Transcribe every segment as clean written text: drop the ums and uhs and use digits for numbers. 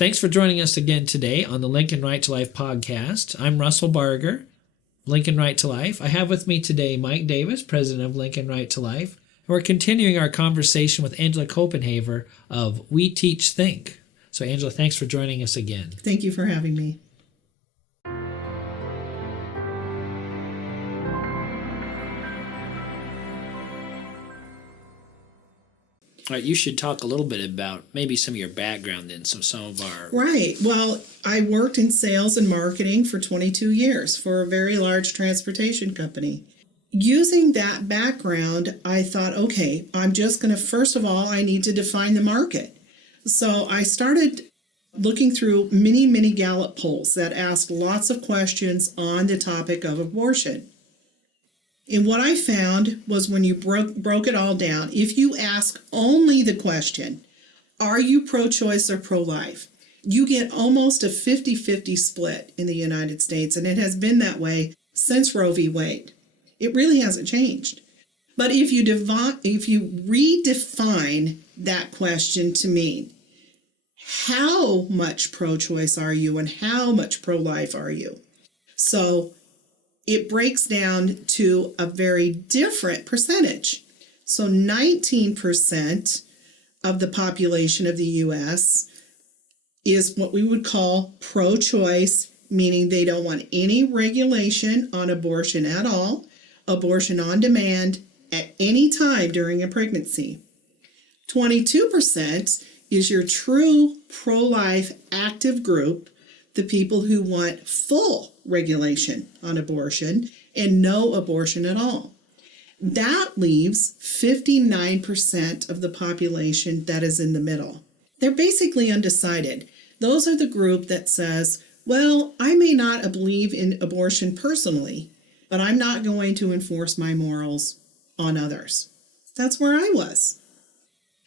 Thanks for joining us again today on the Lincoln Right to Life podcast. I'm Russell Barger, Lincoln Right to Life. I have with me today Mike Davis, president of Lincoln Right to Life. We're continuing our conversation with Angela Copenhaver of We Teach Think. So Angela, thanks for joining us again. Thank you for having me. All right, you should talk a little bit about maybe some of your background then, so some of our... Right. Well, I worked in sales and marketing for 22 years for a very large transportation company. Using that background, I thought, okay, I'm just going to, first of all, I need to define the market. So I started looking through many Gallup polls that asked lots of questions on the topic of abortion. And what I found was when you broke it all down, if you ask only the question, are you pro-choice or pro-life? You get almost a 50-50 split in the United States, and it has been that way since Roe v. Wade. It really hasn't changed. But if you redefine that question to mean, how much pro-choice are you and how much pro-life are you? So it breaks down to a very different percentage. So 19% of the population of the U.S. is what we would call pro-choice, meaning they don't want any regulation on abortion at all, abortion on demand at any time during a pregnancy. 22% is your true pro-life active group, the people who want full regulation on abortion and no abortion at all. That leaves 59% of the population that is in the middle. They're basically undecided. Those are the group that says, well, I may not believe in abortion personally, but I'm not going to enforce my morals on others. That's where I was.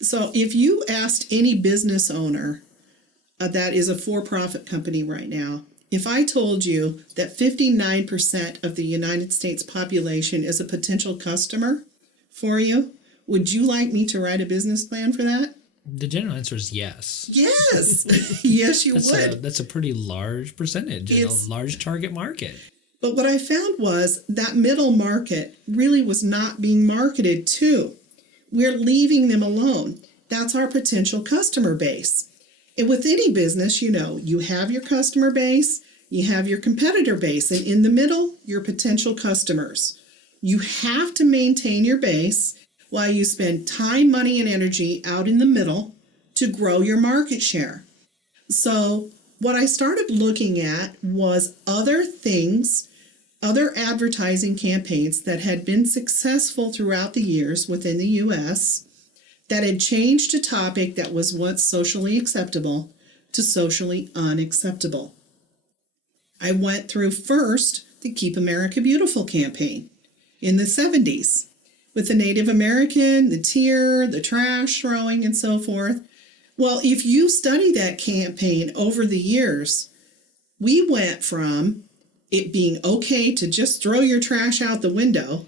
So if you asked any business owner that is a for-profit company right now, if I told you that 59% of the United States population is a potential customer for you, would you like me to write a business plan for that? The general answer is yes. Yes. Yes, you would. That's a pretty large percentage and a large target market. But what I found was that middle market really was not being marketed to. We're leaving them alone. That's our potential customer base. And with any business, you have your customer base, you have your competitor base, and in the middle, your potential customers. You have to maintain your base while you spend time, money, and energy out in the middle to grow your market share. So what I started looking at was other things, other advertising campaigns that had been successful throughout the years within the U.S., that had changed a topic that was once socially acceptable to socially unacceptable. I went through first the Keep America Beautiful campaign in the 70s with the Native American, the tear, the trash throwing, and so forth. Well, if you study that campaign over the years, we went from it being okay to just throw your trash out the window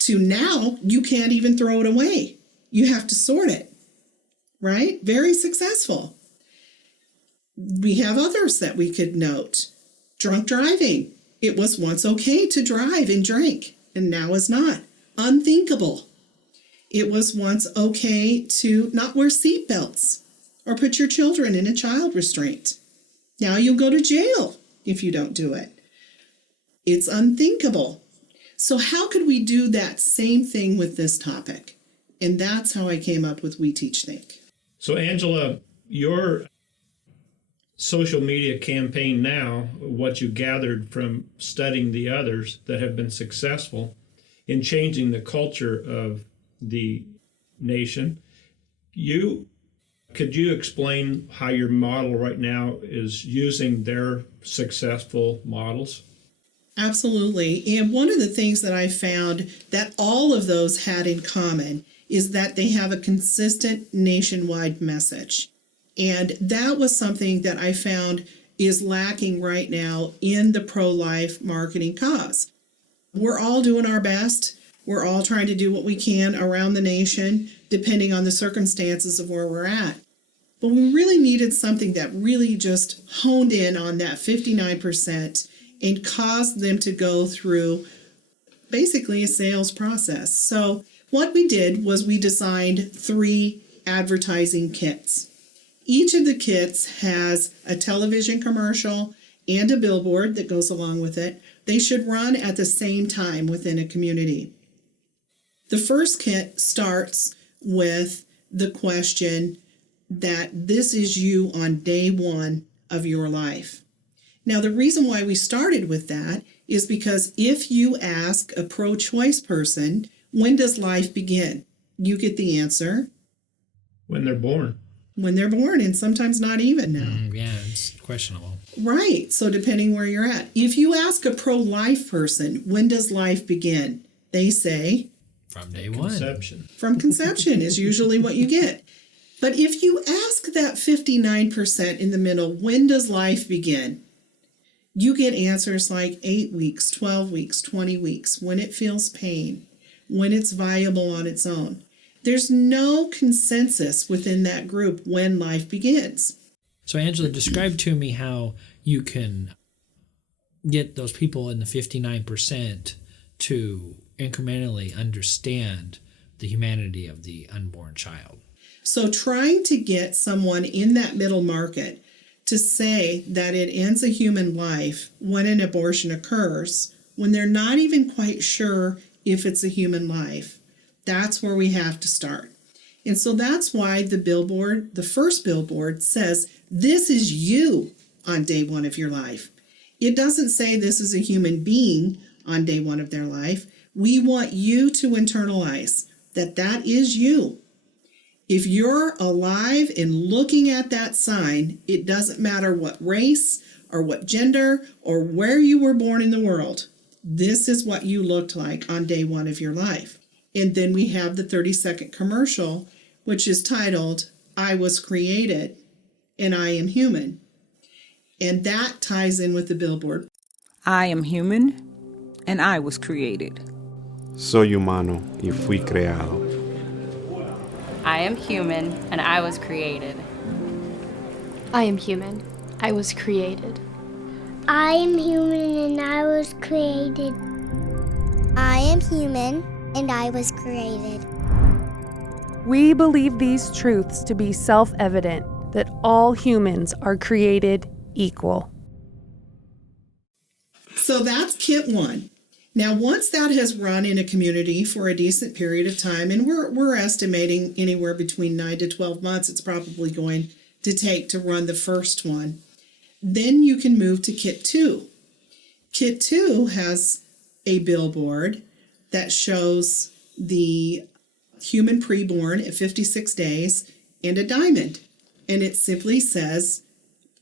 to now you can't even throw it away. You have to sort it, right? Very successful. We have others that we could note. Drunk driving. It was once okay to drive and drink, and now is not. Unthinkable. It was once okay to not wear seatbelts or put your children in a child restraint. Now you'll go to jail if you don't do it. It's unthinkable. So how could we do that same thing with this topic? And that's how I came up with We Teach Think. So, Angela, your social media campaign now, what you gathered from studying the others that have been successful in changing the culture of the nation, could you explain how your model right now is using their successful models? Absolutely. And one of the things that I found that all of those had in common is that they have a consistent nationwide message. And that was something that I found is lacking right now in the pro-life marketing cause. We're all doing our best. We're all trying to do what we can around the nation, depending on the circumstances of where we're at. But we really needed something that really just honed in on that 59% and caused them to go through basically a sales process. So what we did was we designed 3 advertising kits. Each of the kits has a television commercial and a billboard that goes along with it. They should run at the same time within a community. The first kit starts with the question that this is you on day 1 of your life. Now, the reason why we started with that is because if you ask a pro-choice person, when does life begin? You get the answer. When they're born. When they're born, and sometimes not even now. Yeah, it's questionable. Right, so depending where you're at. If you ask a pro-life person, when does life begin? They say, from day 1. Conception. From conception is usually what you get. But if you ask that 59% in the middle, when does life begin? You get answers like 8 weeks, 12 weeks, 20 weeks, when it feels pain, when it's viable on its own. There's no consensus within that group when life begins. So, Angela, describe to me how you can get those people in the 59% to incrementally understand the humanity of the unborn child. So trying to get someone in that middle market to say that it ends a human life when an abortion occurs, when they're not even quite sure if it's a human life, that's where we have to start. And so that's why the billboard, the first billboard, says, this is you on day 1 of your life. It doesn't say this is a human being on day 1 of their life. We want you to internalize that that is you. If you're alive and looking at that sign, it doesn't matter what race or what gender or where you were born in the world. This is what you looked like on day 1 of your life. And then we have the 30-second commercial, which is titled, I Was Created and I Am Human. And that ties in with the billboard. I am human and I was created. Soy humano y fui creado. I am human and I was created. I am human. I was created. I am human and I was created. I am human and I was created. We believe these truths to be self-evident, that all humans are created equal. So that's kit 1. Now, once that has run in a community for a decent period of time, and we're estimating anywhere between 9 to 12 months it's probably going to take to run the first one, then you can move to kit 2. Kit 2 has a billboard that shows the human preborn at 56 days and a diamond. And it simply says,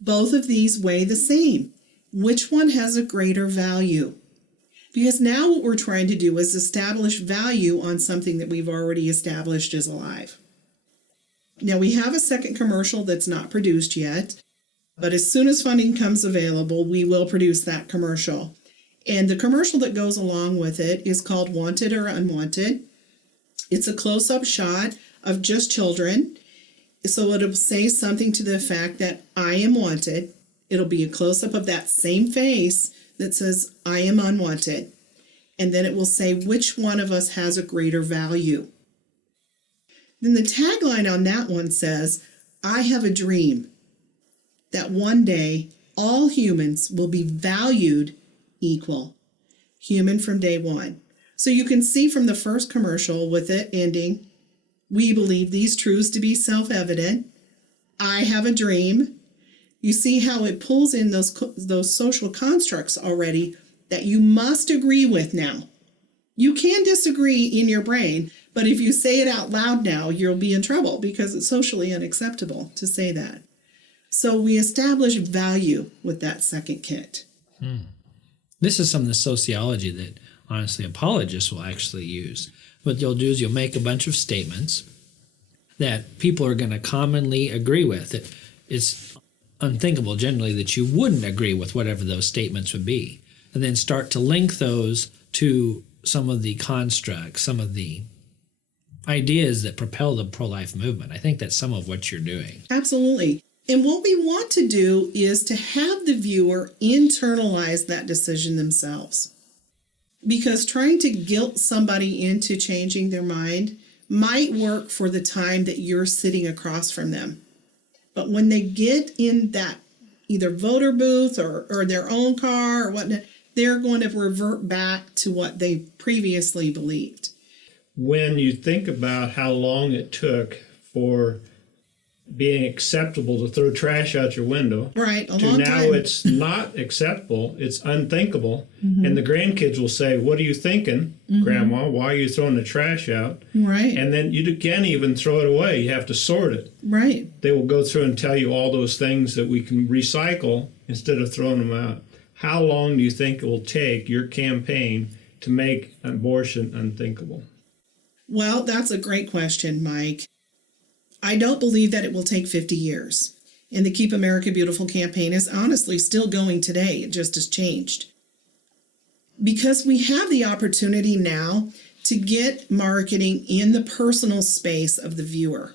both of these weigh the same. Which one has a greater value? Because now what we're trying to do is establish value on something that we've already established is alive. Now we have a second commercial that's not produced yet, but as soon as funding comes available, we will produce that commercial. And the commercial that goes along with it is called Wanted or Unwanted. It's a close-up shot of just children. So it'll say something to the effect that I am wanted. It'll be a close-up of that same face that says, I am unwanted. And then it will say which one of us has a greater value. Then the tagline on that one says, I have a dream that one day all humans will be valued equal. Human from day 1. So you can see from the first commercial with it ending, we believe these truths to be self-evident. I have a dream. You see how it pulls in those social constructs already that you must agree with now. You can disagree in your brain, but if you say it out loud now, you'll be in trouble because it's socially unacceptable to say that. So we establish value with that second kit. This is some of the sociology that, honestly, apologists will actually use. What you'll do is you'll make a bunch of statements that people are going to commonly agree with. It's unthinkable generally that you wouldn't agree with whatever those statements would be, and then start to link those to some of the constructs, some of the ideas that propel the pro-life movement. I think that's some of what you're doing. Absolutely. And what we want to do is to have the viewer internalize that decision themselves. Because trying to guilt somebody into changing their mind might work for the time that you're sitting across from them. But when they get in that either voter booth or their own car or whatnot, they're going to revert back to what they previously believed. When you think about how long it took for being acceptable to throw trash out your window, right, a to long now time. It's not acceptable, it's unthinkable. And the grandkids will say, "What are you thinking, Grandma? Why are you throwing the trash out?" Right. And then you can't even throw it away. You have to sort it. Right. They will go through and tell you all those things that we can recycle instead of throwing them out. How long do you think it will take your campaign to make abortion unthinkable? Well, that's a great question, Mike. I don't believe that it will take 50 years. And the Keep America Beautiful campaign is honestly still going today. It just has changed. Because we have the opportunity now to get marketing in the personal space of the viewer.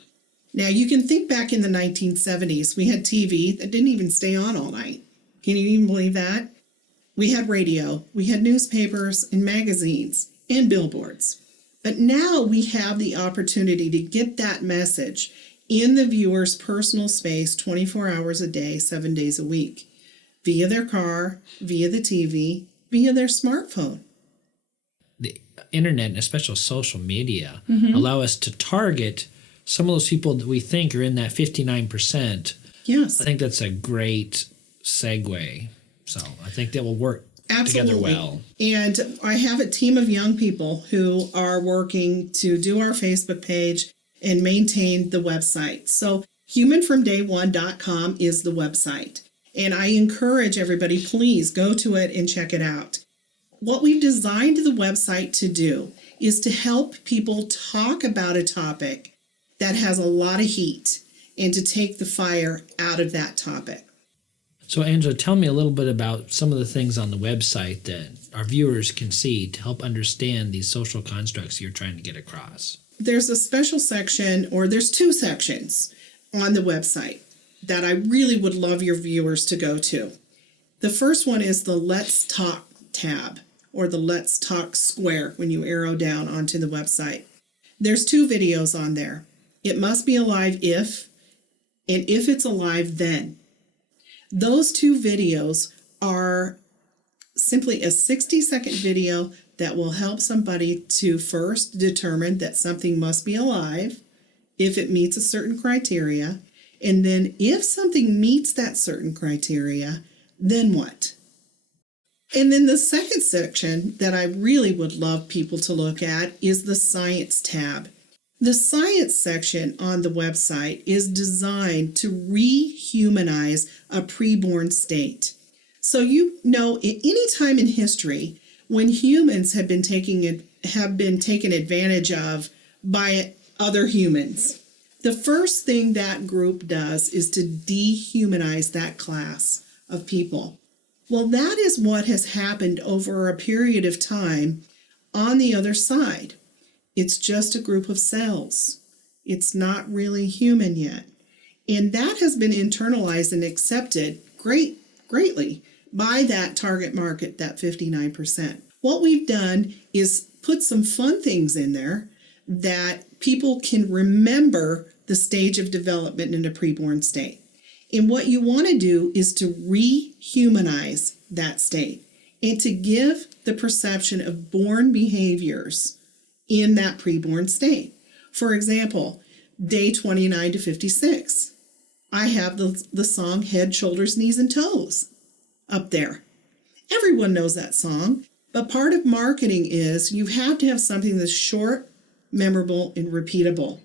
Now, you can think back in the 1970s, we had TV that didn't even stay on all night. Can you even believe that? We had radio, we had newspapers and magazines and billboards. But now we have the opportunity to get that message in the viewer's personal space 24 hours a day, 7 days a week, via their car, via the TV, via their smartphone. The internet and especially social media allow us to target some of those people that we think are in that 59%. Yes. I think that's a great segue. So I think that will work Absolutely. together well. And I have a team of young people who are working to do our Facebook page and maintain the website. So humanfromday1.com is the website. And I encourage everybody, please go to it and check it out. What we've designed the website to do is to help people talk about a topic that has a lot of heat and to take the fire out of that topic. So, Angela, tell me a little bit about some of the things on the website that our viewers can see to help understand these social constructs you're trying to get across. There's a special section, or there's two sections on the website that I really would love your viewers to go to. The first one is the Let's Talk tab, or the Let's Talk square when you arrow down onto the website. There's two videos on there. It must be alive if, and if it's alive then. Those two videos are simply a 60-second video that will help somebody to first determine that something must be alive if it meets a certain criteria, and then if something meets that certain criteria, then what? And then the second section that I really would love people to look at is the Science tab. The Science section on the website is designed to rehumanize a preborn state. So you know, at any time in history when humans have been taken advantage of by other humans, the first thing that group does is to dehumanize that class of people. Well, that is what has happened over a period of time on the other side. It's just a group of cells. It's not really human yet. And that has been internalized and accepted greatly by that target market, that 59%. What we've done is put some fun things in there that people can remember the stage of development in a preborn state. And what you want to do is to rehumanize that state and to give the perception of born behaviors in that preborn state. For example, day 29 to 56. I have the song Head, Shoulders, Knees, and Toes up there. Everyone knows that song, but part of marketing is you have to have something that's short, memorable, and repeatable.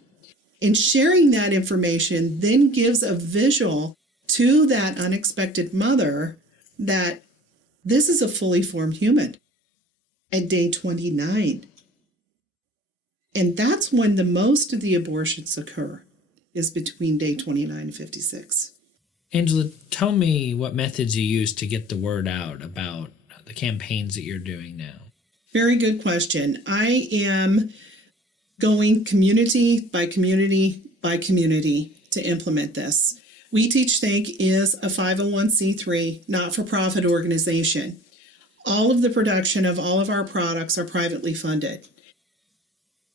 And sharing that information then gives a visual to that unexpected mother that this is a fully formed human at day 29. And that's when the most of the abortions occur, is between day 29 and 56. Angela, tell me what methods you use to get the word out about the campaigns that you're doing now. Very good question. I am going community by community by community to implement this. We Teach Think is a 501c3 not-for-profit organization. All of the production of all of our products are privately funded.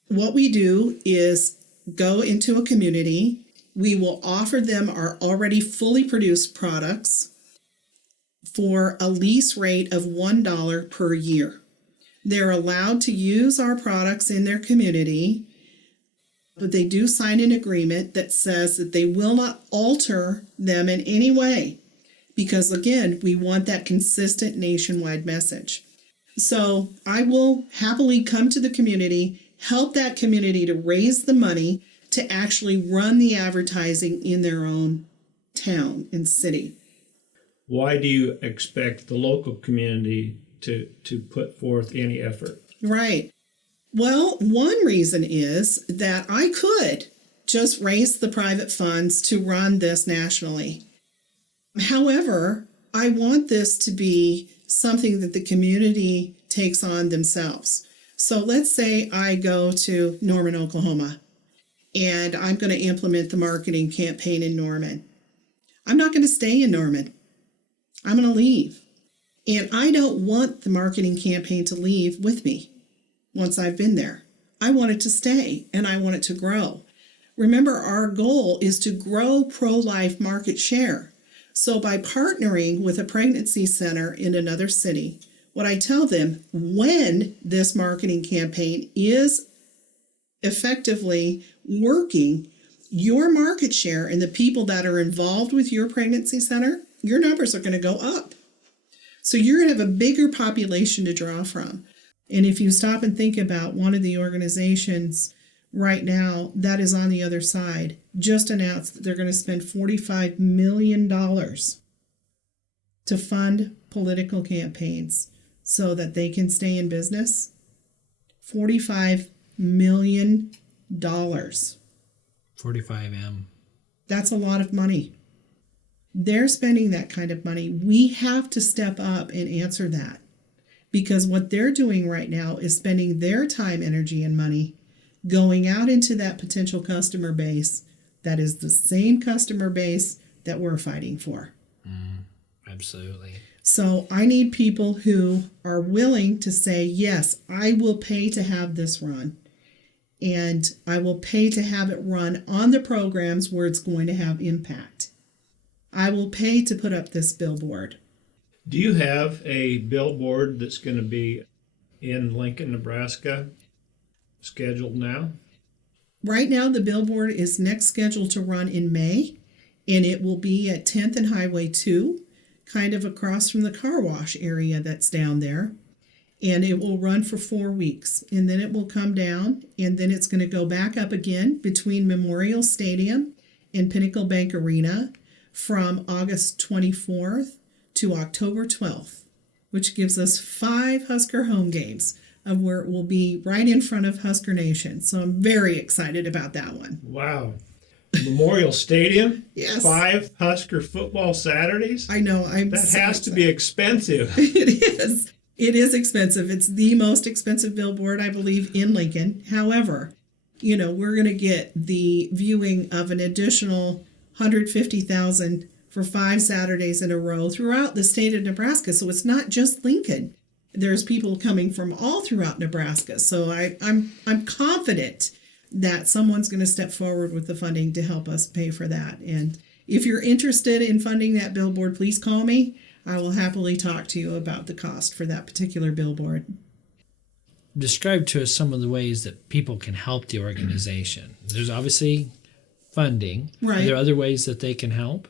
What we do is go into a community. We will offer them our already fully produced products for a lease rate of $1 per year. They're allowed to use our products in their community, but they do sign an agreement that says that they will not alter them in any way, because again, we want that consistent nationwide message. So I will happily come to the community, help that community to raise the money to actually run the advertising in their own town and city. Why do you expect the local community to put forth any effort? Right. Well, one reason is that I could just raise the private funds to run this nationally. However, I want this to be something that the community takes on themselves. So let's say I go to Norman, Oklahoma, and I'm going to implement the marketing campaign in Norman. I'm not going to stay in Norman. I'm going to leave. And I don't want the marketing campaign to leave with me once I've been there. I want it to stay and I want it to grow. Remember, our goal is to grow pro-life market share. So by partnering with a pregnancy center in another city, what I tell them, when this marketing campaign is effectively working, your market share and the people that are involved with your pregnancy center, your numbers are going to go up. So you're going to have a bigger population to draw from. And if you stop and think about one of the organizations right now that is on the other side, just announced that they're going to spend $45 million to fund political campaigns so that they can stay in business. $45 million. 45M. That's a lot of money. They're spending that kind of money. We have to step up and answer that, because what they're doing right now is spending their time, energy, and money going out into that potential customer base that is the same customer base that we're fighting for. Absolutely. So I need people who are willing to say, yes, I will pay to have this run. And I will pay to have it run on the programs where it's going to have impact. I will pay to put up this billboard. Do you have a billboard that's going to be in Lincoln, Nebraska, scheduled now? Right now, the billboard is next scheduled to run in May, and it will be at 10th and Highway 2, kind of across from the car wash area that's down there. And it will run for 4 weeks, and then it will come down, and then it's going to go back up again between Memorial Stadium and Pinnacle Bank Arena from August 24th to October 12th, which gives us 5 Husker home games of where it will be right in front of Husker Nation. So I'm very excited about that one. Wow. Memorial Stadium? Yes. 5 Husker football Saturdays? I know. That has to be expensive. It is. It is expensive. It's the most expensive billboard, I believe, in Lincoln. However, we're going to get the viewing of an additional 150,000 for 5 Saturdays in a row throughout the state of Nebraska. So it's not just Lincoln. There's people coming from all throughout Nebraska. So I'm confident that someone's going to step forward with the funding to help us pay for that. And if you're interested in funding that billboard, please call me. I will happily talk to you about the cost for that particular billboard. Describe to us some of the ways that people can help the organization. There's obviously funding. Right. Are there other ways that they can help?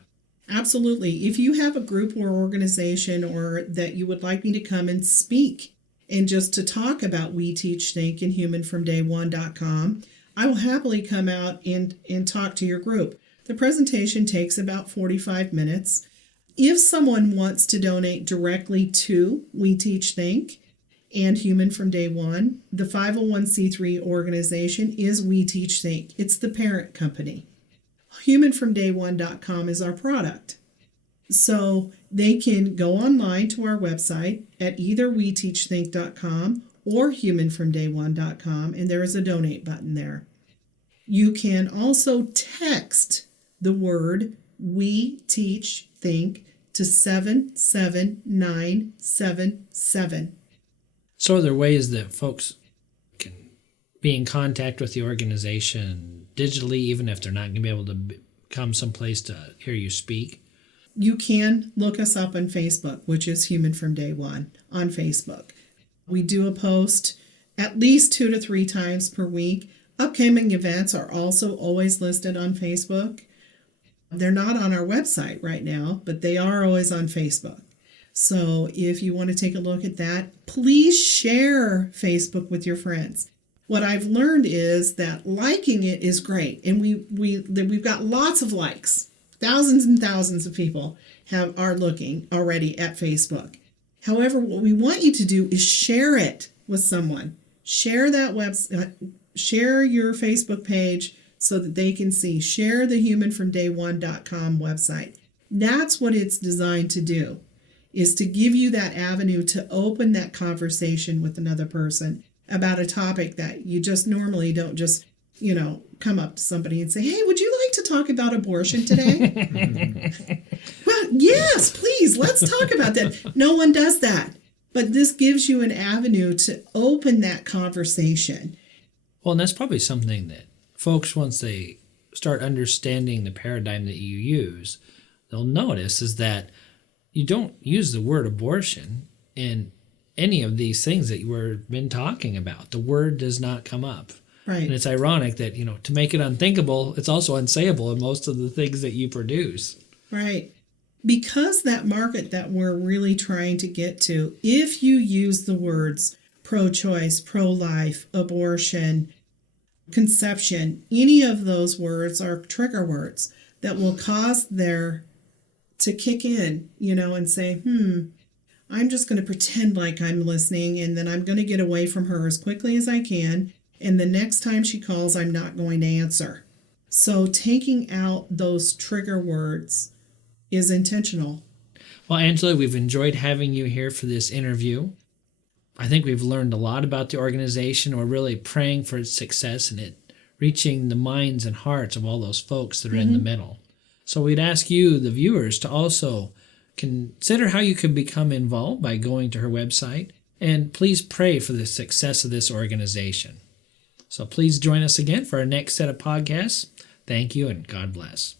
Absolutely. If you have a group or organization or that you would like me to come and speak and just to talk about We Teach Think and humanfromday1.com, I will happily come out and talk to your group. The presentation takes about 45 minutes. If someone wants to donate directly to We Teach Think and Human from Day One, the 501c3 organization is We Teach Think. It's the parent company. Humanfromday1.com is our product. So they can go online to our website at either weteachthink.com or humanfromdayone.com, and there is a donate button there. You can also text the word We Teach Think to 77977. So are there ways that folks can be in contact with the organization digitally, even if they're not going to be able to come someplace to hear you speak? You can look us up on Facebook, which is Human from Day One on Facebook. We do a post at least 2 to 3 times per week. Upcoming events are also always listed on Facebook. They're not on our website right now, but they are always on Facebook. So if you want to take a look at that, please share Facebook with your friends. What I've learned is that liking it is great, and we've got lots of likes. Thousands and thousands of people are looking already at Facebook. However, what we want you to do is share it with someone. Share that website, share your Facebook page so that they can see. Share the humanfromdayone.com website. That's what it's designed to do, is to give you that avenue to open that conversation with another person about a topic that you just normally don't just, come up to somebody and say, hey, would you like to talk about abortion today? Well, yes, please, let's talk about that. No one does that. But this gives you an avenue to open that conversation. Well, and that's probably something that folks, once they start understanding the paradigm that you use, they'll notice is that you don't use the word abortion in any of these things that we've been talking about. The word does not come up. Right. And it's ironic that, to make it unthinkable, it's also unsayable in most of the things that you produce. Right. Because that market that we're really trying to get to, if you use the words pro-choice, pro-life, abortion, conception, any of those words are trigger words that will cause there to kick in, and say, I'm just going to pretend like I'm listening, and then I'm going to get away from her as quickly as I can. And the next time she calls, I'm not going to answer. So taking out those trigger words is intentional. Well, Angela, we've enjoyed having you here for this interview. I think we've learned a lot about the organization. We're really praying for its success and it reaching the minds and hearts of all those folks that are in the middle. So we'd ask you, the viewers, to also consider how you could become involved by going to her website. And please pray for the success of this organization. So please join us again for our next set of podcasts. Thank you and God bless.